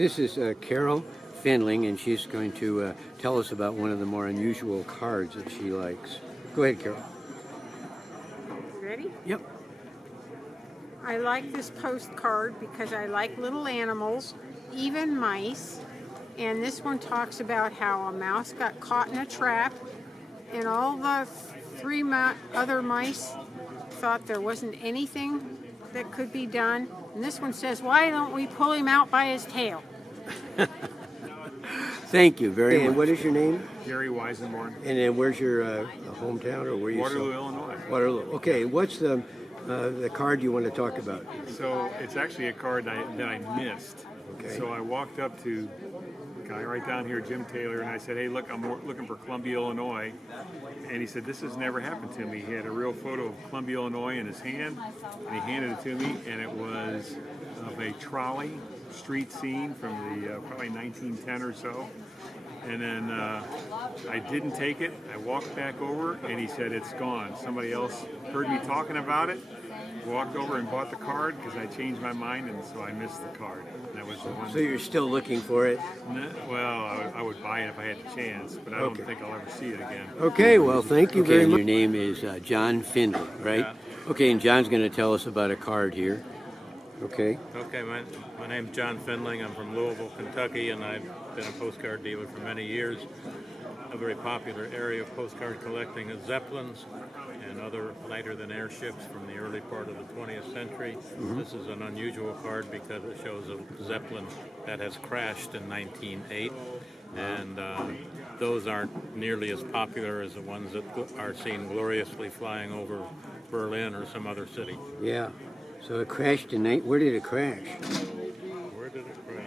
This is Carol Findling, and she's going to tell us about one of the more unusual cards that she likes. Go ahead, Carol. Ready? Yep. I like this postcard because I like little animals, even mice. And this one talks about how a mouse got caught in a trap, and all the three other mice thought there wasn't anything that could be done. And this one says, "Why don't we pull him out by his tail?" Thank you very much. And what is your name? Gary Weisenborn. And then where's your hometown, or where you Waterloo, Illinois. Waterloo. Okay, what's the card you want to talk about? So it's actually a card that I missed. Okay. So I walked up to the guy right down here, Jim Taylor, and I said, "Hey, look, I'm looking for Columbia, Illinois." And he said, "This has never happened to me." He had a real photo of Columbia, Illinois in his hand, and he handed it to me, and it was of a trolley street scene from the probably 1910 or so. And then I didn't take it. I walked back over, and he said, "It's gone." Somebody else heard me talking about it, walked over and bought the card because I changed my mind, and so I missed the card. That was the one. So you're still looking for it? Well, I would buy it if I had the chance, but I don't think I'll ever see it again. Okay, well, thank you very much. Your name is John Findley, right? Yeah. Okay, and John's going to tell us about a card here. Okay. Okay, my name's John Findling. I'm from Louisville, Kentucky, and I've been a postcard dealer for many years. A very popular area of postcard collecting is Zeppelins and other lighter-than-air ships from the early part of the 20th century. This is an unusual card because it shows a Zeppelin that has crashed in 1908, and those aren't nearly as popular as the ones that are seen gloriously flying over Berlin or some other city. Yeah. So it crashed tonight. Where did it crash? Where did it crash?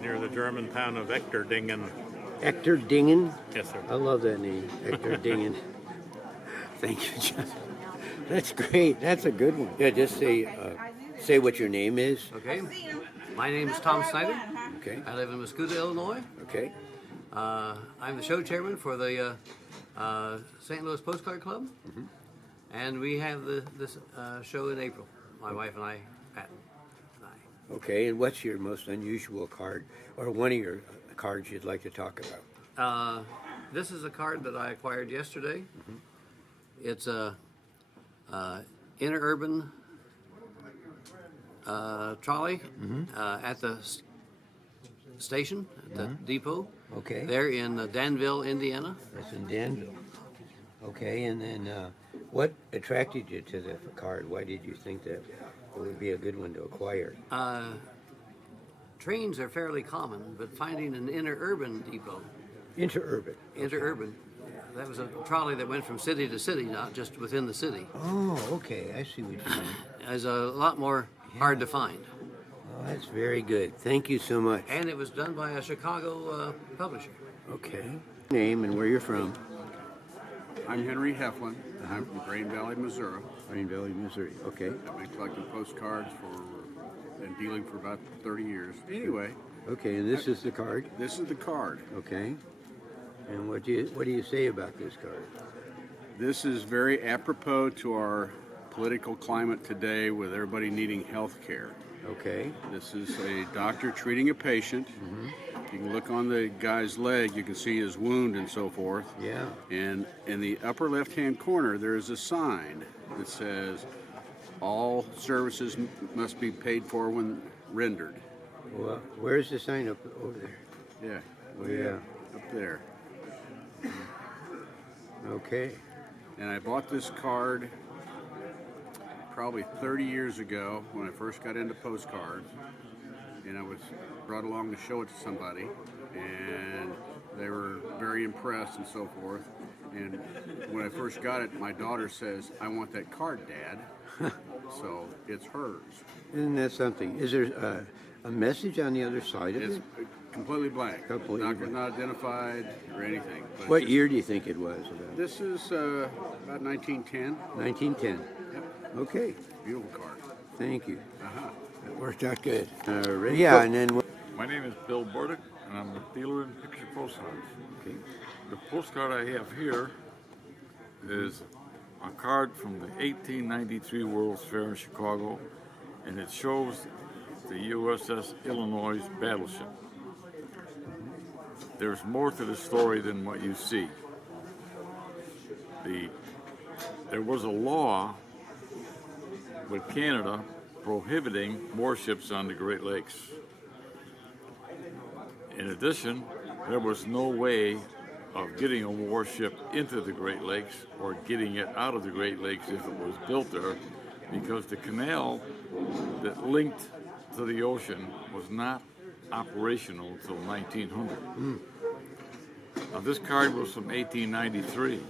Near the German town of Echterdingen. Echterdingen? Yes, sir. I love that name, Echterdingen. Thank you, John. That's great. That's a good one. Yeah, just say what your name is. Okay. My name is Tom Snyder. Okay. I live in Muscuda, Illinois. Okay. I'm the show chairman for the St. Louis Postcard Club. And we have this show in April. My wife and I, Pat and I. Okay, and what's your most unusual card, or one of your cards you'd like to talk about? This is a card that I acquired yesterday. It's a interurban trolley at the station, at the depot. Okay. There in Danville, Indiana. That's in Danville. Okay, and then what attracted you to the card? Why did you think that it would be a good one to acquire? Trains are fairly common, but finding an interurban depot, Interurban. that was a trolley that went from city to city, not just within the city, Oh, okay. I see what you mean. is a lot more hard to find. Oh, that's very good. Thank you so much. And it was done by a Chicago publisher. Okay. Name and where you're from? I'm Henry Heflin. I'm from Grain Valley, Missouri. Green Valley, Missouri. Okay. I've been collecting postcards and dealing for about 30 years. Anyway, Okay, and this is the card. this is the card. Okay. And what do you say about this card? This is very apropos to our political climate today with everybody needing health care. Okay. This is a doctor treating a patient. You can look on the guy's leg, you can see his wound and so forth. Yeah. And in the upper left-hand corner, there is a sign that says, "All services must be paid for when rendered." Well, where's the sign up over there? Yeah. Oh, yeah. Up there. Okay. And I bought this card probably 30 years ago when I first got into postcards. And I was brought along to show it to somebody. And they were very impressed and so forth. And when I first got it, my daughter says, "I want that card, Dad." So it's hers. Isn't that something? Is there a message on the other side of It's it? completely blank. Completely not, blank. not identified or anything. But What it's year do you think it was? just- This is about 1910. 1910. Yep. Okay. Beautiful card. Thank you. Uh-huh. That worked out good. Yeah, and then My name is Bill Burdick, and I'm a dealer in picture postcards. okay. The postcard I have here is a card from the 1893 World's Fair in Chicago, and it shows the USS Illinois battleship. There's more to the story than what you see. There was a law with Canada prohibiting warships on the Great Lakes. In addition, there was no way of getting a warship into the Great Lakes or getting it out of the Great Lakes if it was built there, because the canal that linked to the ocean was not operational until 1900. Now, this card was from 1893.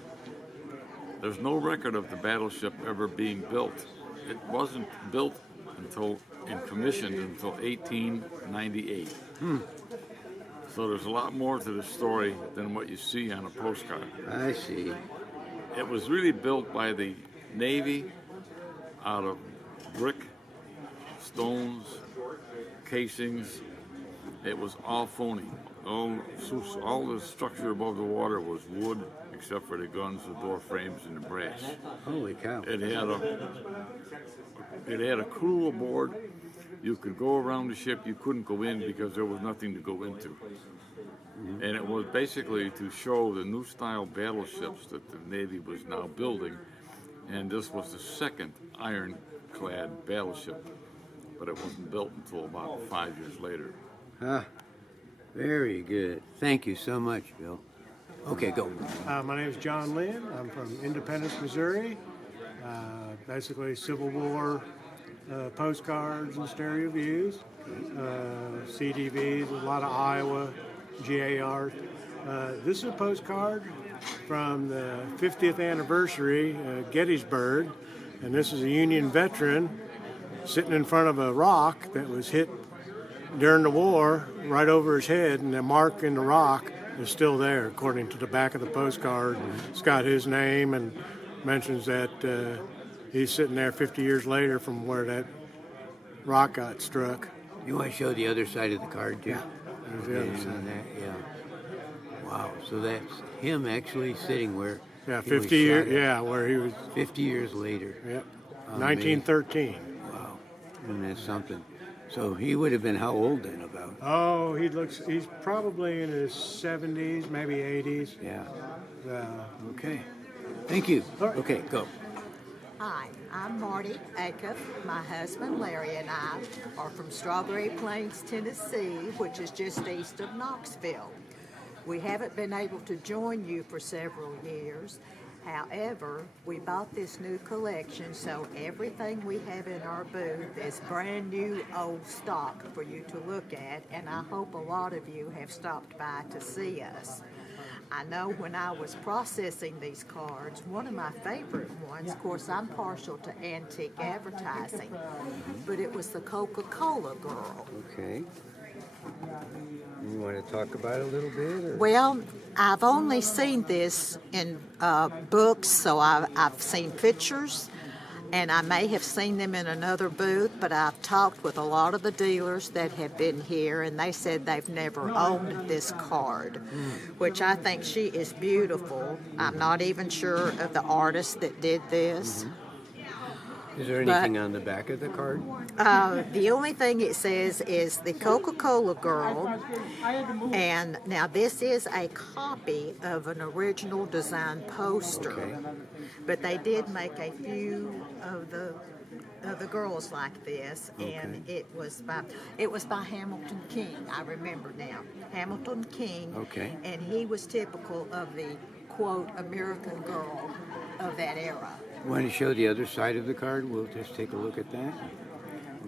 There's no record of the battleship ever being built. It wasn't built and commissioned until 1898. So there's a lot more to the story than what you see on a postcard. I see. It was really built by the Navy out of brick, stones, casings. It was all phony. All the structure above the water was wood, except for the guns, the door frames, and the brass. Holy cow. It had a crew aboard. You could go around the ship. You couldn't go in because there was nothing to go into. And it was basically to show the new style battleships that the Navy was now building. And this was the second ironclad battleship, but it wasn't built until about 5 years later. Ah, very good. Thank you so much, Bill. Okay, go. My name is John Lynn. I'm from Independence, Missouri. Basically, Civil War postcards and stereo views, CDVs, a lot of Iowa, GAR. This is a postcard from the 50th anniversary Gettysburg, and this is a Union veteran sitting in front of a rock that was hit during the war right over his head, and the mark in the rock is still there according to the back of the postcard. It's got his name and mentions that he's sitting there 50 years later from where that rock got struck. You want to show the other side of the card, too? Yeah, there's the other side. Yeah. Wow. So that's him actually sitting where. Yeah, he was 50 years. shot at. Yeah, where he was. 50 years later. Yep. Amazing. 1913. Wow. And that's something. So he would have been how old then? About. Oh, he's probably in his 70s, maybe 80s. Yeah. Uh, Okay. Thank you. All right. Okay, go. Hi, I'm Marty Acuff. My husband Larry and I are from Strawberry Plains, Tennessee, which is just east of Knoxville. We haven't been able to join you for several years. However, we bought this new collection, so everything we have in our booth is brand new old stock for you to look at, and I hope a lot of you have stopped by to see us. I know when I was processing these cards, one of my favorite ones, of course I'm partial to antique advertising, but it was the Coca-Cola girl. Okay. You want to talk about it a little bit? Or? Well, I've only seen this in books, so I've seen pictures, and I may have seen them in another booth, but I've talked with a lot of the dealers that have been here, and they said they've never owned this card, which I think she is beautiful. I'm not even sure of the artist that did this. Is there anything on the back of the card? The only thing it says is the Coca-Cola girl, and now this is a copy of an original design poster, Okay. but they did make a few of the girls like this, and it was by Hamilton King. I remember now, Hamilton King, Okay. and he was typical of the quote American girl of that era. Want to show the other side of the card? We'll just take a look at that.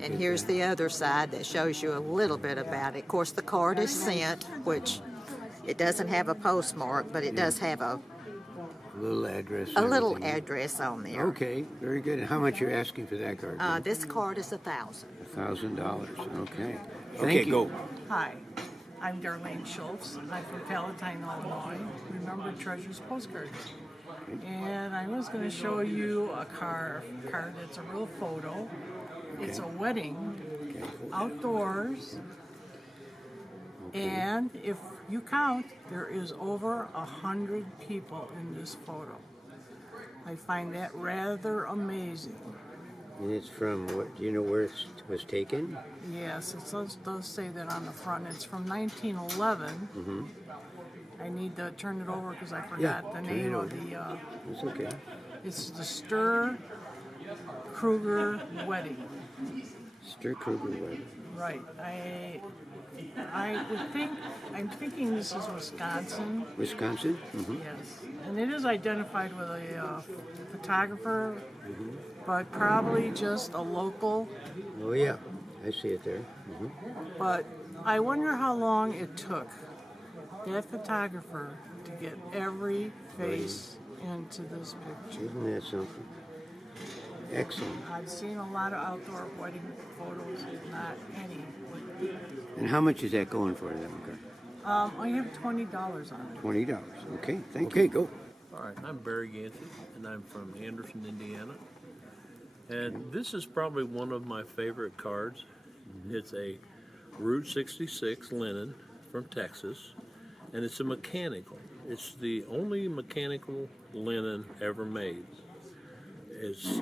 And here's the other side that shows you a little bit about it. Of course, the card is sent, which it doesn't have a postmark, but it does have a Little address. a and little everything. address on there. Okay, very good. And how much you're asking for that card? This card is $1,000. $1,000. Okay. Okay, Thank you. go. Hi, I'm Darlene Schultz. I'm from Palatine, Illinois. Remember Treasures postcards. And I was going to show you a card that's a real photo. It's a wedding, outdoors, and if you count, there is over 100 people in this photo. I find that rather amazing. And it's from what? Do you know where it was taken? Yes, it does say that on the front. It's from 1911. Mm-hmm. I need to turn it over because I Yeah, forgot the turn it name of over. the. It's okay. It's the Stir Kruger Wedding. Stir Kruger wedding. Right. I would think. I'm thinking this is Wisconsin. Wisconsin? Mm-hmm. Yes, and it is identified with a photographer, but probably just a local. Oh yeah, I see it there. Mm-hmm. But I wonder how long it took that photographer to get every face into this picture. Isn't that something? Excellent. I've seen a lot of outdoor wedding photos, not any. And how much is that going for that one? I have $20 on it. $20. Okay, thank you. Okay, go. All right, I'm Barry Gansey, and I'm from Anderson, Indiana. And this is probably one of my favorite cards. It's a Route 66 linen from Texas, and it's a mechanical. It's the only mechanical linen ever made. It's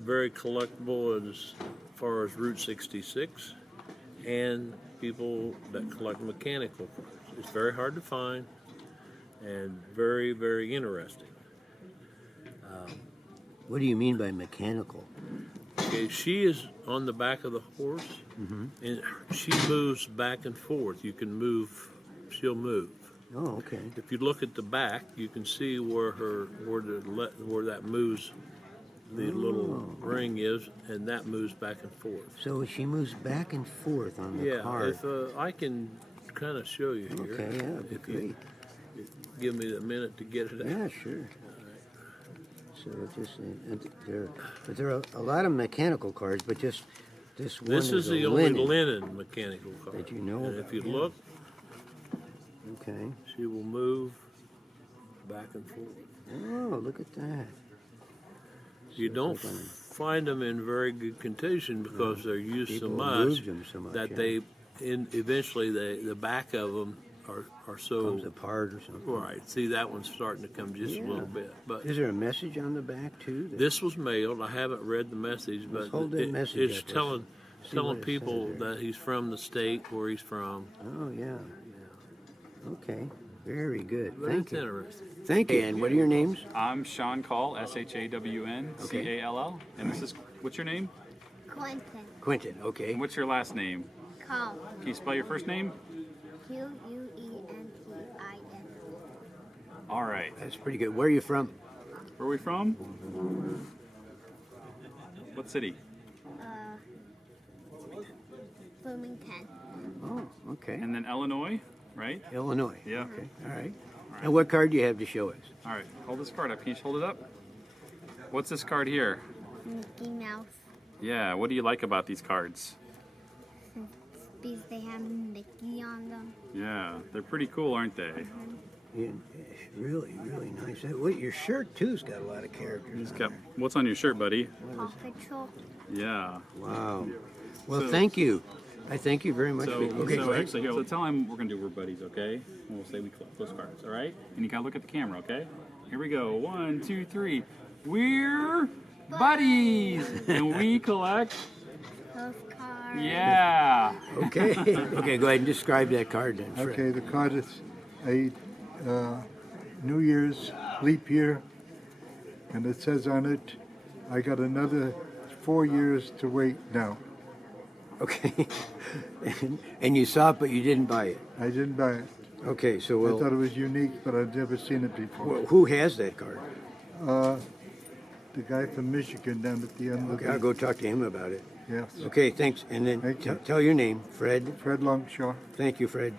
very collectible as far as Route 66 and people that collect mechanical cards. It's very hard to find and very, very interesting. What do you mean by mechanical? Okay, she is on the back of the horse, and she moves back and forth. You can move, she'll move. Oh, okay. If you look at the back, you can see where where that moves. The little ring is, and that moves back and forth. So she moves back and forth on the Yeah, card. if I can kind of show you here. Okay, yeah, that'd be If you great. give me the minute to get it out. Yeah, sure. So it just there are a lot of mechanical cards, but just this one This is a the only linen. linen mechanical card. That you know And about, if you yeah. look, Okay. she will move back and forth. Oh, look at that. You don't find them in very good condition because they're used so People much moved them so much, that yeah. eventually the back of them are so Comes apart or something. right. See, that one's starting to come just a Yeah. little bit, but Is there a message on the back too? this was mailed. I haven't read the message, but hold that message it's up. Let's telling see what it people says there. that he's from the state where he's from. Oh yeah. Okay. Very good. But Thank it's you. interesting. Thank you. And what are your names? I'm Sean Call, SHAWN and this is, what's your name? Quentin. Quentin. Okay. And what's your last name? Call. Can you spell your first name? Quentin. All right. That's pretty good. Where are you from? Where are we from? What city? Bloomington. Oh, okay. And then Illinois, right? Illinois. Yeah. Okay. All right. And what card do you have to show us? All right. Hold this card up. Can you hold it up? What's this card here? Mickey Mouse. Yeah. What do you like about these cards? Because they have Mickey on them. Yeah. They're pretty cool, aren't they? Yeah, really, really nice. What your shirt too's got a lot of characters. on there. What's on your shirt, buddy? Paw Patrol. Yeah. Wow. Well, So- thank you. I thank you very much. So, okay, so go ahead. actually, here, so tell him we're gonna do we're buddies, okay? And we'll say we collect postcards, all right? And you gotta look at the camera, okay? Here we go. 1, 2, 3. We're buddies, and we collect. Postcard. Yeah. Okay. Okay, go ahead and describe that card then. Fred. Okay, the card is a New Year's leap year, and it says on it, I got another 4 years to wait now. Okay. And you saw it, but you didn't buy it. I didn't buy it. Okay, so I thought well, it was unique, but I'd never seen it before. who has that card? The guy from Michigan down at the end of Okay, I'll go talk to him about it. Yes. Okay, thanks. And then Thank you. tell your name, Fred. Fred Longshaw. Thank you, Fred.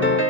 Bye.